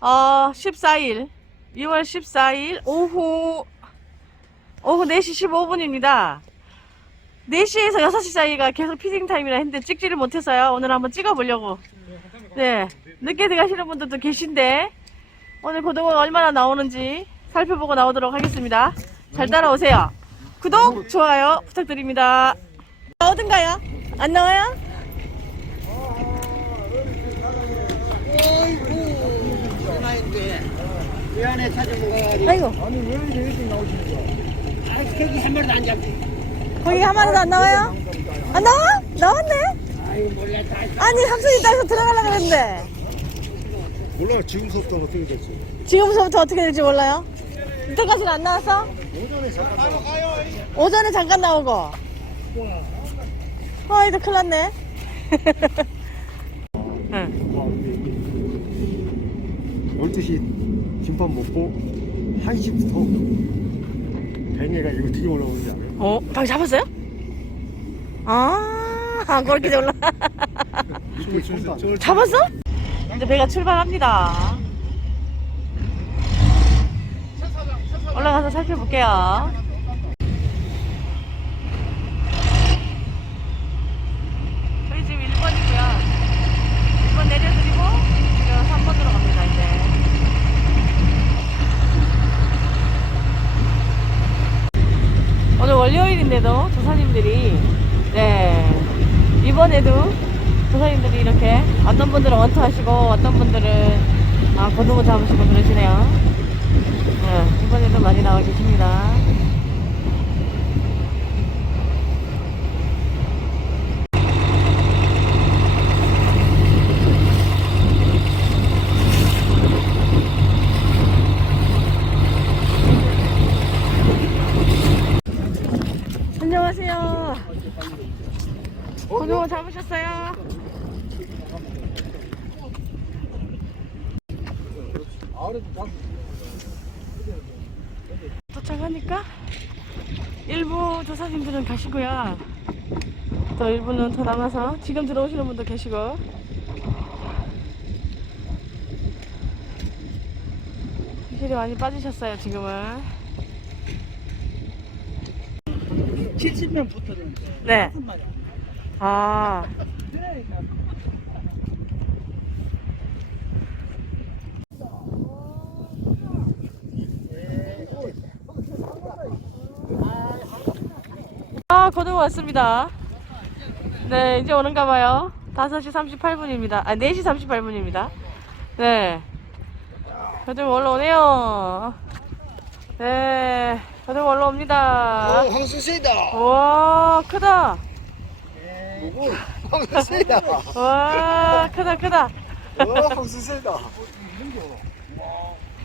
어, 14일, 2월 14일 오후, 오후 4시 15분입니다. 4시에서 6시 사이가 계속 피딩 타임이라 했는데 찍지를 못해서요. 오늘 한번 찍어 보려고. 네. 늦게 들어가시는 분들도 계신데, 오늘 고등어가 얼마나 나오는지 살펴보고 나오도록 하겠습니다. 잘 따라오세요. 구독, 좋아요 부탁드립니다. 나오든가요? 안 나와요? 왜 안에 찾아먹어 가지고 아이고, 아니 왜 이렇게 일찍 나오시는 거야? 아, 거기 한 마리도 안 잡지. 거기 한 마리도 안 나와요? 안 나와? 나왔네? 아이고 몰라 다. 아니, 삼촌이 따서 들어가려고 그랬는데. 몰라 지금부터 어떻게 됐지? 지금부터 어떻게 될지 몰라요? 이때까지는 안 나왔어? 오전에 잠깐 오전에 잠깐 나오고. 아이도 큰일 났네. 응. 12시 김밥 먹고 1시부터 뱅해가 이거 어떻게 올라오는지 알아요? 어, 방 잡았어요? 아, 아, 그렇게 올라. 이거 안 돼. 잡았어? 이제 배가 출발합니다. 올라가서 살펴볼게요. 저희 지금 1번이고요. 1번 내려드리고 지금 3번으로 갑니다, 이제. 오늘 월요일인데도 조사님들이 네 이번에도 조사님들이 이렇게 어떤 분들은 원투 하시고 어떤 분들은 아 고등어 잡으시고 그러시네요. 네, 이번에도 많이 나와 계십니다. 안녕하세요 고등어 잡으셨어요? 도착하니까 일부 조사님들은 가시고요. 또 일부는 더 남아서 지금 들어오시는 분도 계시고. 확실히 많이 빠지셨어요, 지금은. 70명 붙어는 네. 한 마리. 아, 아, 고등어 왔습니다. 네, 이제 오는가 봐요. 5시 38분입니다. 아, 4시 38분입니다. 네. 고등어 올라오네요. 네, 고등어 올라옵니다. 황수세다. 와, 크다. 뭐고? 황수 세다. 와, 크다, 크다. 어, 황수 세다.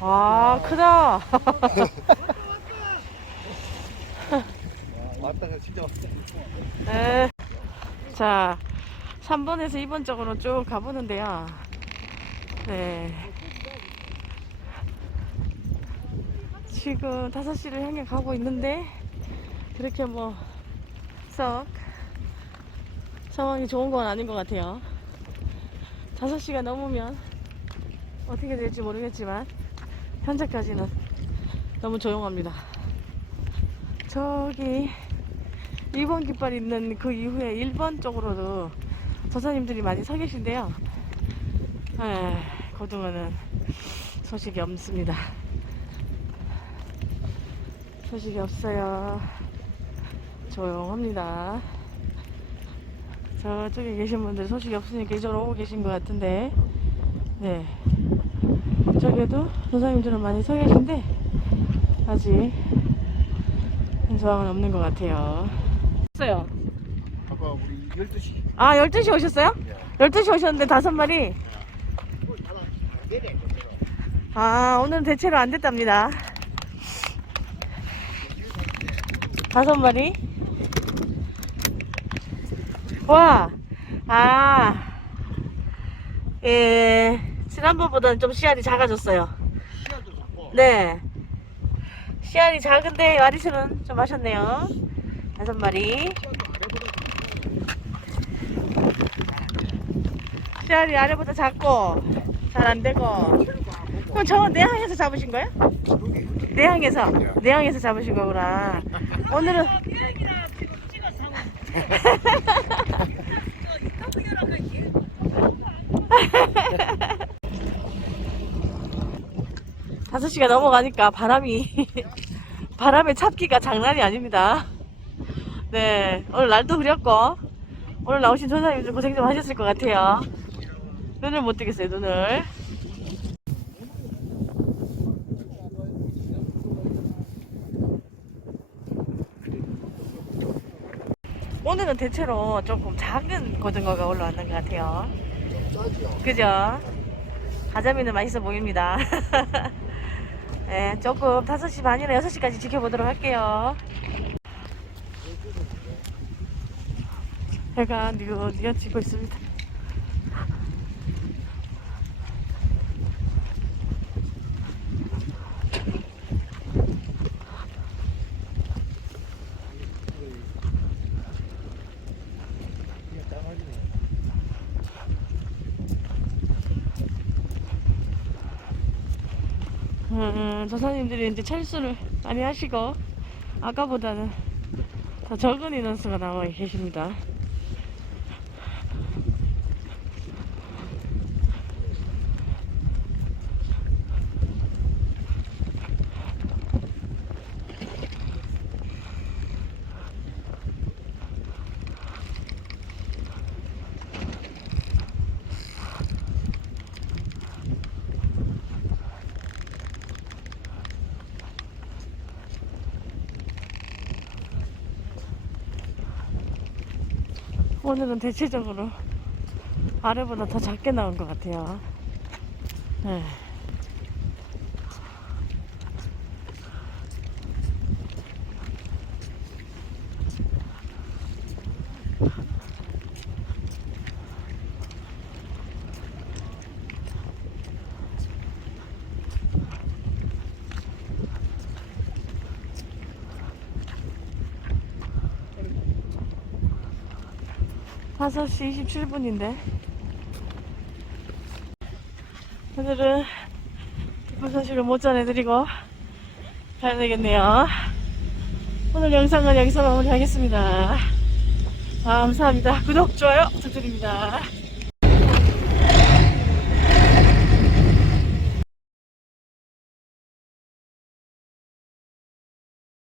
와, 크다. 맞다, 진짜 맞다. 네. 자, 3번에서 2번 쪽으로 쭉 가보는데요. 네. 지금 5시를 향해 가고 있는데, 그렇게 뭐, 썩, 상황이 좋은 건 아닌 것 같아요. 5시가 넘으면, 어떻게 될지 모르겠지만, 현재까지는 너무 조용합니다. 저기, 2번 깃발 있는 그 이후에 1번 쪽으로도 조사님들이 많이 서 계신데요. 에, 고등어는 소식이 없습니다. 소식이 없어요. 조용합니다. 저쪽에 계신 분들 소식이 없으니까 이쪽으로 오고 계신 것 같은데, 네. 저기에도 조사님들은 많이 서 계신데, 아직 현수왕은 없는 것 같아요. 있어요. 아까 우리 12시. 아, 12시 오셨어요? 12시 오셨는데 다섯 마리? 아, 오늘은 대체로 안 됐답니다. 다섯 마리? 와, 아, 예, 지난번보다는 좀 씨알이 작아졌어요. 네. 씨알이 작은데 마리수는 좀 하셨네요. 다섯 마리. 씨알이 아래보다 작고 잘 안 되고 그럼 저 내항에서 잡으신 거예요? 내항에서 내항에서 잡으신 거구나. 오늘은 다섯 시가 넘어가니까 바람이 바람의 잡기가 장난이 아닙니다. 네 오늘 날도 흐렸고 오늘 나오신 전사님들 고생 좀 하셨을 것 같아요. 눈을 못 뜨겠어요 눈을. 오늘은 대체로 조금 작은 고등어가 올라왔는 것 같아요. 그죠? 가자미는 맛있어 보입니다. 네, 조금 5시 반이나 6시까지 지켜보도록 할게요. 해가 뉘어뉘어지고 있습니다. 음, 조사님들이 이제 철수를 많이 하시고 아까보다는 더 적은 인원수가 나와 계십니다. 오늘은 대체적으로 아래보다 더 작게 나온 것 같아요. 네. 다섯 시 27분인데 오늘은 기쁜 소식을 못 전해드리고 가야 되겠네요. 오늘 영상은 여기서 마무리하겠습니다. 감사합니다. 구독, 좋아요 부탁드립니다.